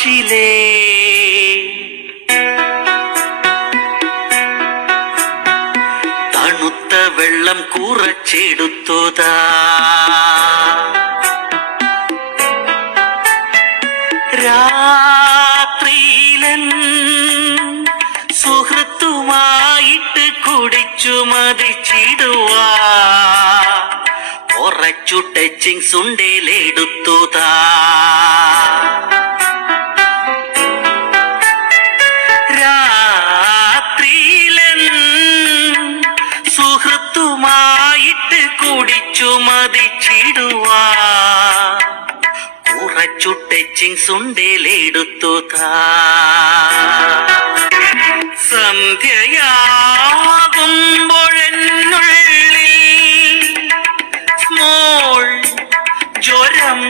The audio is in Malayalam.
കാച്ചിലേ. തണുത്ത വെള്ളം കുറച്ചെടുത്തതാ. രാത്രിയിലൻ സുഹൃത്തുമായിട്ട് കുടിച്ചു മതിച്ചിടുവാ. കുറച്ചു ടച്ചിങ്സ് ഉണ്ടേലെടുത്തുതാ പതിച്ചിടുവാ ഉറച്ചു ടച്ചിങ് സുണ്ടേലെടുത്തു താ സന്ധ്യയാകുമ്പോഴെന്നുള്ളിൽ സ്മോൾ ജ്വരം